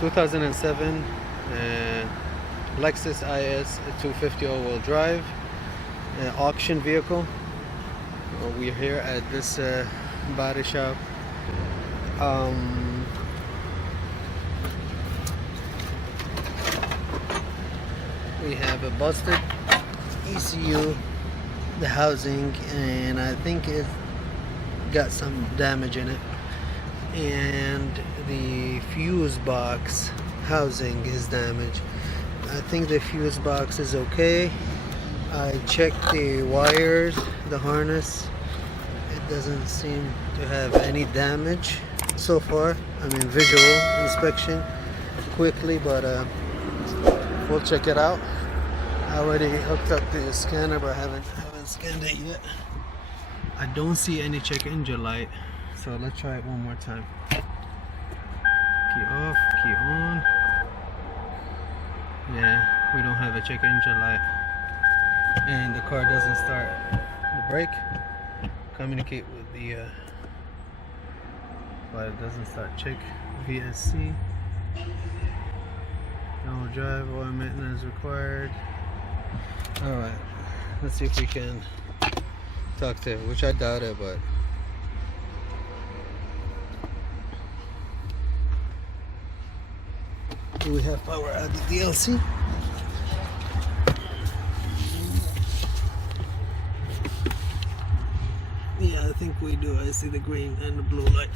2007 Lexus IS250 all-wheel drive auction vehicle. We're here at this body shop. We have a busted ECU, the housing, and I think it got some damage in it, and the fuse box housing is damaged. I think the fuse box is okay. I checked the wires, the harness. It doesn't seem to have any damage so far. I mean, visual inspection quickly, but we'll check it out. I already hooked up the scanner, but I haven't scanned it yet. I don't see any check engine light, so let's try it one more time. Key off, key on. Yeah, we don't have a check engine light, and the car doesn't start. The brake, communicate with the but it doesn't start. Check VSC. No drive, oil maintenance required. Alright, let's see if we can talk to him, which I doubt it, but do we have power at the DLC? Yeah, I think we do. I see the green and the blue light.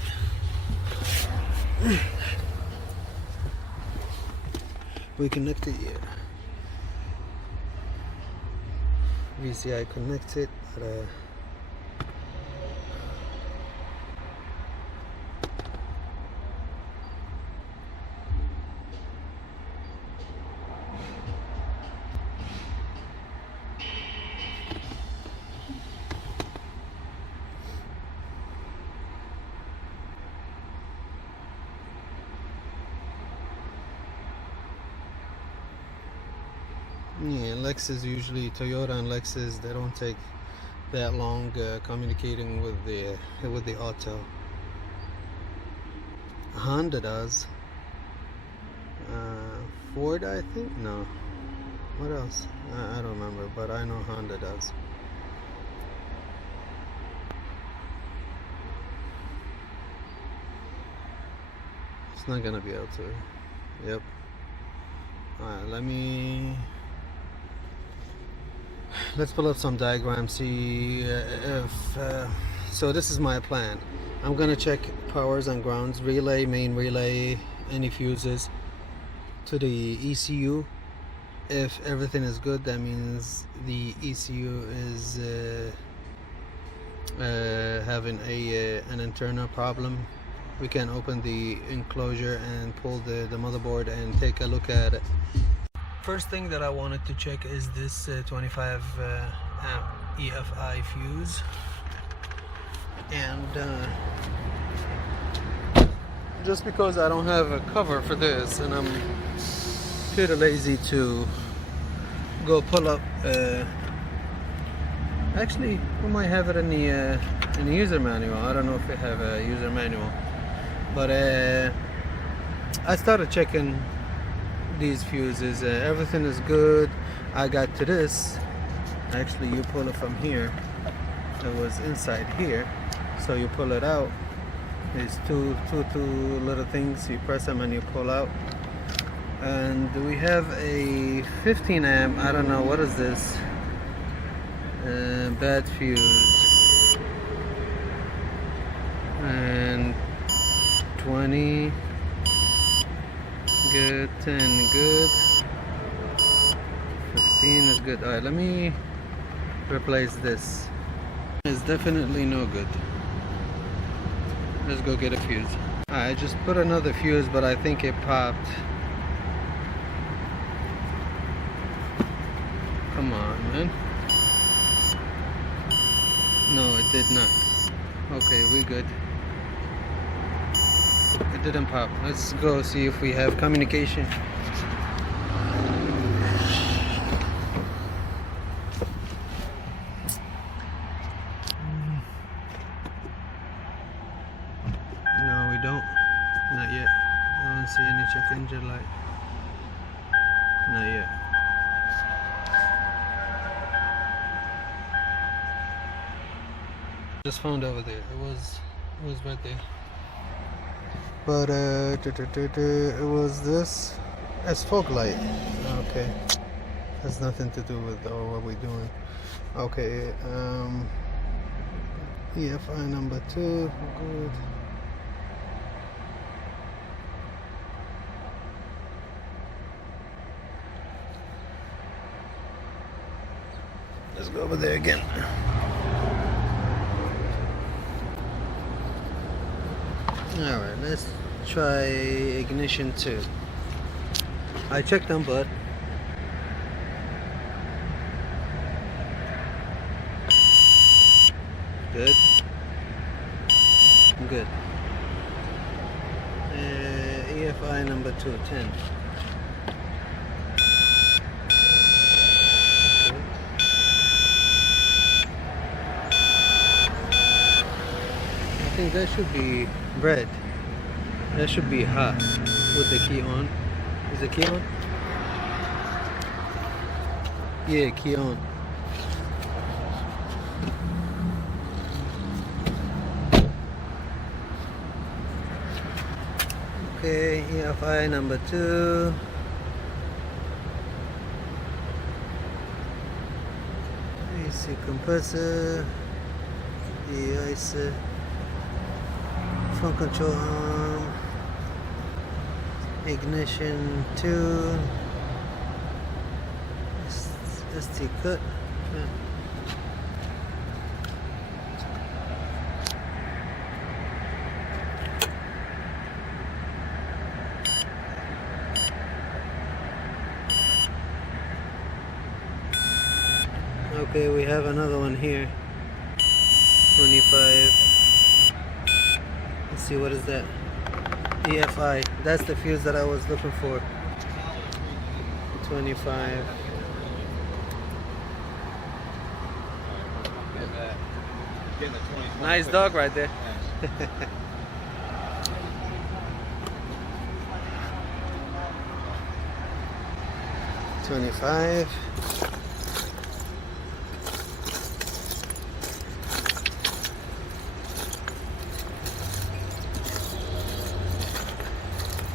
We connected yet. VCI connected, but yeah, Lexus usually, Toyota and Lexus, they don't take that long communicating with the auto. Honda does. Ford, I think? No. What else? I don't remember, but I know Honda does. It's not gonna be able to. Yep. Alright, let's pull up some diagrams, see if so this is my plan. I'm gonna check powers and grounds, relay, main relay, any fuses to the ECU. If everything is good, that means the ECU is having an internal problem. We can open the enclosure and pull the motherboard and take a look at it. First thing that I wanted to check is this 25 amp Efi Fuse, and just because I don't have a cover for this and I'm pretty lazy to go pull up, actually we might have it in the user manual. I don't know if we have a user manual, but I started checking these fuses. Everything is good. I got to this. Actually, you pull it from here. It was inside here, so you pull it out. There's two little things. You press them and you pull out. And we have a 15 amp. I don't know what is this. Bad fuse. And 20. Good, 10 good, 15 is good. Alright, let me replace this. It's definitely no good. Let's go get a fuse. I just put another fuse, but I think it popped. Come on, man. No, it did not. Okay, we good. It didn't pop. Let's go see if we have communication. No, we don't. Not yet. don't see any check engine light. Not yet. Just found over there. It was right there. But it was this. It's fog light. Okay. Has nothing to do with what we're doing. Okay. EFI number 2. Good. Let's go over there again. Alright, let's try ignition 2. I checked them, but good. Good. EFI number 2, 10. I think that should be red. That should be hot with the key on. Is the key on? Yeah, key on. Okay, EFI number 2. AC compressor. De-icer. Front control arm. Ignition 2. ST cut. Yeah. Okay, we have another one here. 25. Let's see, what is that? EFI. That's the fuse that I was looking for. 25. Nice dog right there. 25.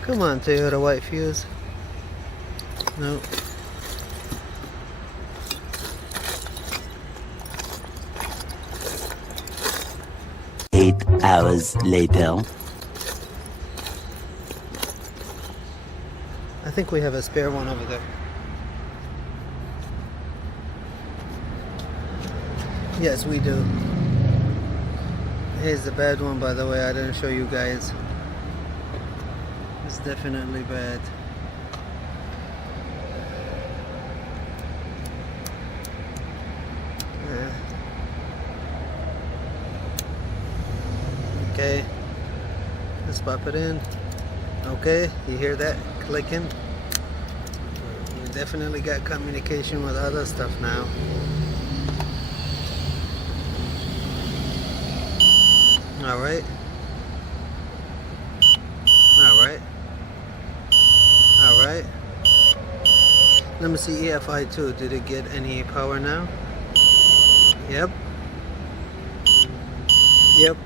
Come on, Toyota white fuse. No. Eight hours later. I think we have a spare one over there. Yes, we do. Here's the bad one, by the way. I didn't show you guys. It's definitely bad. Okay, let's pop it in. Okay, you hear that clicking? We definitely got communication with other stuff now. Alright. Alright. Alright. Let me see EFI 2. Did it get any power now? Yep. Yep.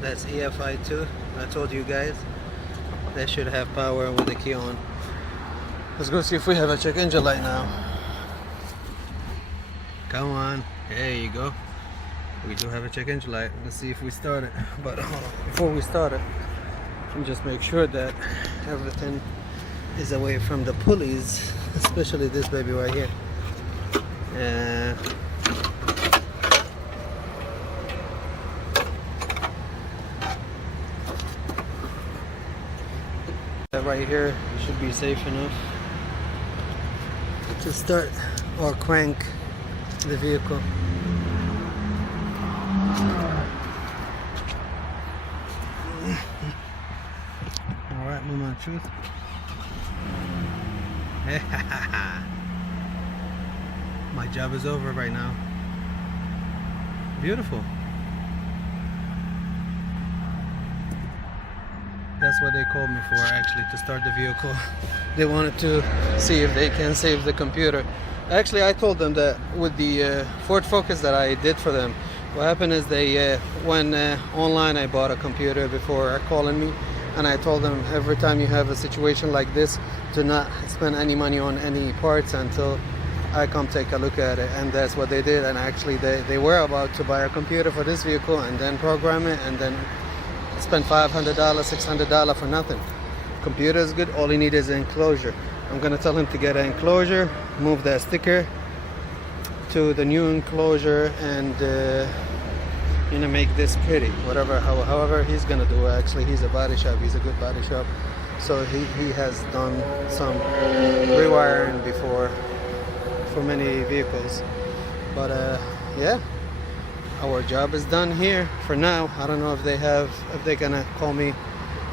That's EFI 2. I told you guys. That should have power with the key on. Let's go see if we have a check engine light now. Come on. There you go. We do have a check engine light. Let's see if we start it. But hold on. Before we start it, just make sure that everything is away from the pulleys, especially this baby right here. That right here should be safe enough to start or crank the vehicle. Alright, moment of truth. My job is over right now. Beautiful. That's what they called me for, actually, to start the vehicle. They wanted to see if they can save the computer. Actually, I told them that with the Ford Focus that I did for them, what happened is they went online. I bought a computer before calling me, and I told them every time you have a situation like this, do not spend any money on any parts until I come take a look at it. And that's what they did. And actually they were about to buy a computer for this vehicle and then program it and then spend $500, $600 for nothing. Computer is good, all you need is an enclosure. I'm gonna tell him to get an enclosure, move that sticker to the new enclosure, and make this pretty. However he's gonna do it. Actually, he's a body shop, he's a good body shop, so he has done some rewiring before for many vehicles. But yeah, our job is done here for now. I don't know if they're gonna call me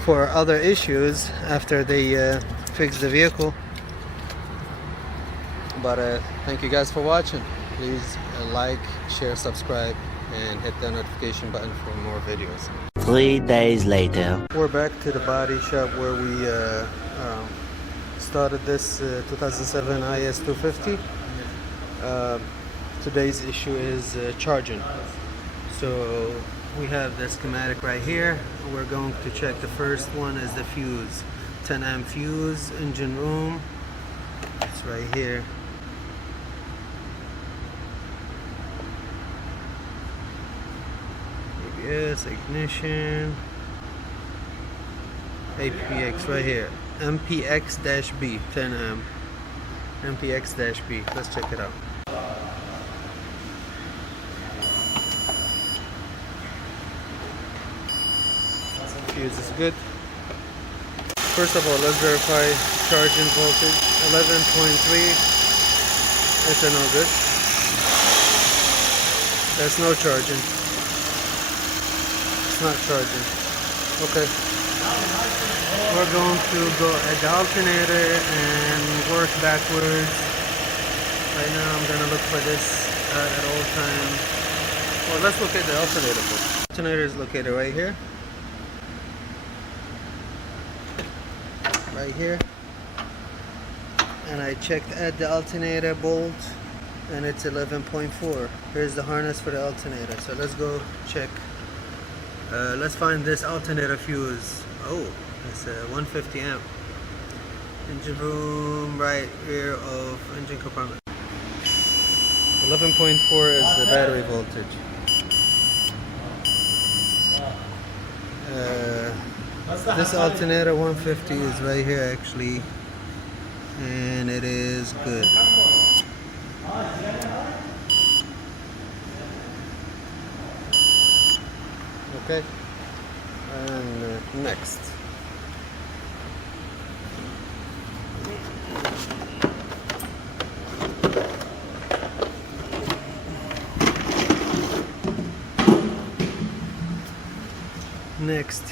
for other issues after they fix the vehicle. But thank you guys for watching. Please like, share, subscribe, and hit the notification button for more videos. 3 days later. We're back to the body shop where we started this 2007 IS250. Today's issue is charging. So we have the schematic right here. We're going to check. The first one is the fuse, 10 amp fuse, engine room. It's right here. ABS, ignition, APX right here. MPX-B, 10 amp. MPX-B. Let's check it out. Fuse is good. First of all, let's verify charging voltage. 11.3. That's a no good. That's no charging. It's not charging. Okay. We're going to go at the alternator and work backwards. Right now I'm gonna look for this at all times. Well, let's look at the alternator first. Alternator is located right here. Right here. And I checked at the alternator bolt and it's 11.4. Here's the harness for the alternator. So let's go check. Let's find this alternator fuse. Oh, it's a 150 amp. Engine room, right rear of engine compartment. 11.4 is the battery voltage. This alternator 150 is right here actually, and it is good. Okay, and next. Next.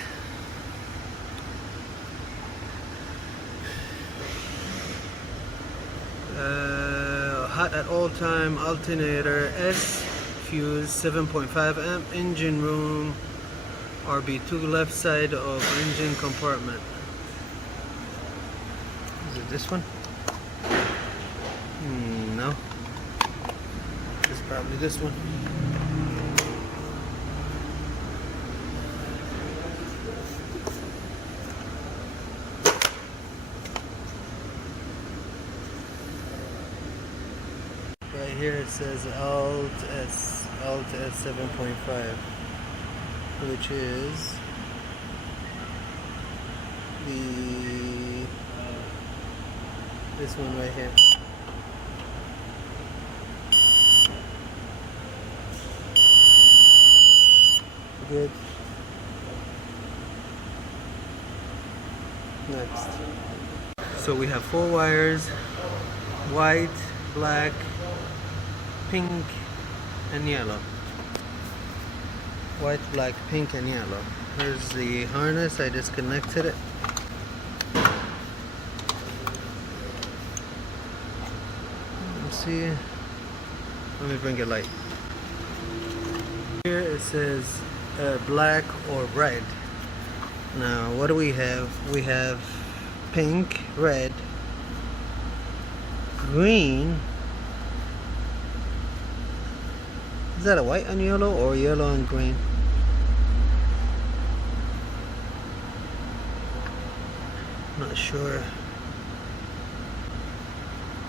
Hot at all time alternator S fuse 7.5 amp engine room RB2 left side of engine compartment. Is it this one? No. It's probably this one. Right here it says Alt S 7.5, which is this one right here. Good. Next. So we have 4 wires: white, black, pink, and yellow. White, black, pink, and yellow. Here's the harness. I disconnected it. Let's see. Let me bring a light. Here it says black or red. Now what do we have? We have pink, red, green. Is that a white and yellow or yellow and green? Not sure.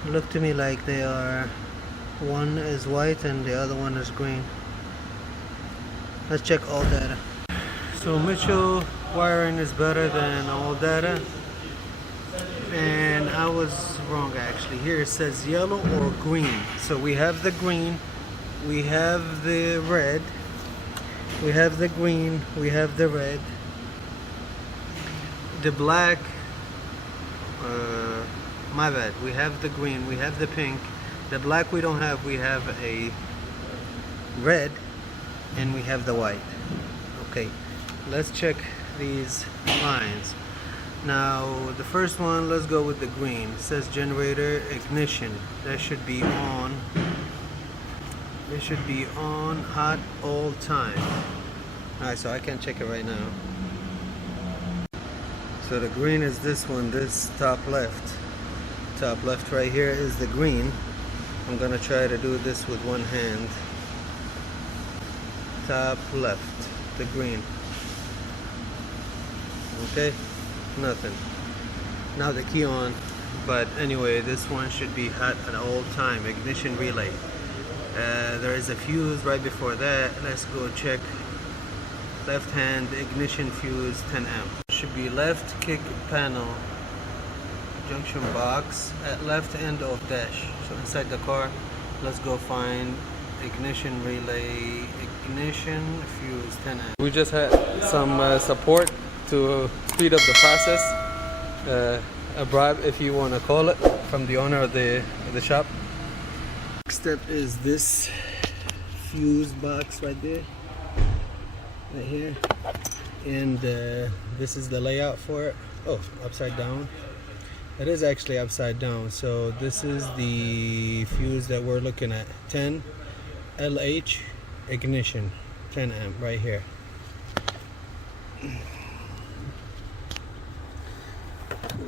Look to me like they are, one is white and the other one is green. Let's check all data. So Mitchell wiring is better than all data, and I was wrong actually. Here it says yellow or green. So we have the green, we have the red, we have the green, we have the red, the black, my bad, we have the green, we have the pink, the black we don't have, we have a red, and we have the white. Okay, let's check these lines. Now the first one, let's go with the green. It says generator ignition. That should be on. It should be on hot all time. Alright, so I can check it right now. So the green is this one, this top left. Top left right here is the green. I'm gonna try to do this with one hand. Top left, the green. Okay, nothing. Now the key on, but anyway, this one should be hot at all time. Ignition relay. There is a fuse right before that. Let's go check. Left hand ignition fuse 10 amp. Should be left kick panel junction box at left end of dash. So inside the car, let's go find ignition relay, ignition fuse 10 amp. We just had some support to speed up the process. A bribe, if you want to call it, from the owner of the shop. Next step is this fuse box right there, right here, and this is the layout for it. Oh, upside down. It is actually upside down. So this is the fuse that we're looking at. 10 LH ignition, 10 amp right here.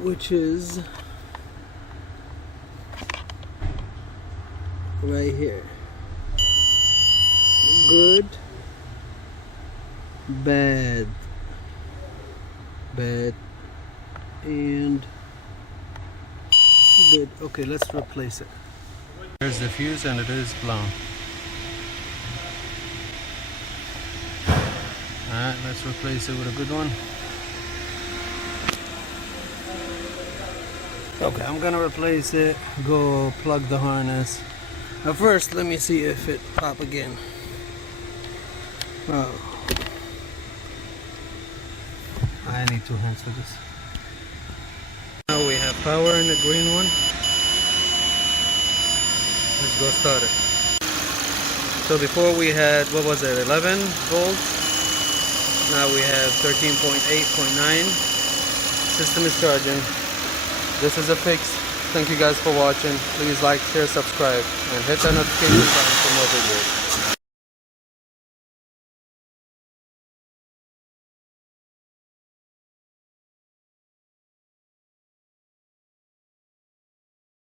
Which is right here. Good, bad, bad, and good. Okay, let's replace it. Here's the fuse, and it is blown. Alright, let's replace it with a good one. Okay, I'm gonna replace it. Go plug the harness. Now first, let me see if it pop again. Oh, I need 2 hands for this. Now we have power in the green one. Let's go start it. So before we had, what was it, 11 volts? Now we have 13.8.9. System is charging. This is a fix. Thank you guys for watching. Please like, share, subscribe, and hit that notification button for more videos.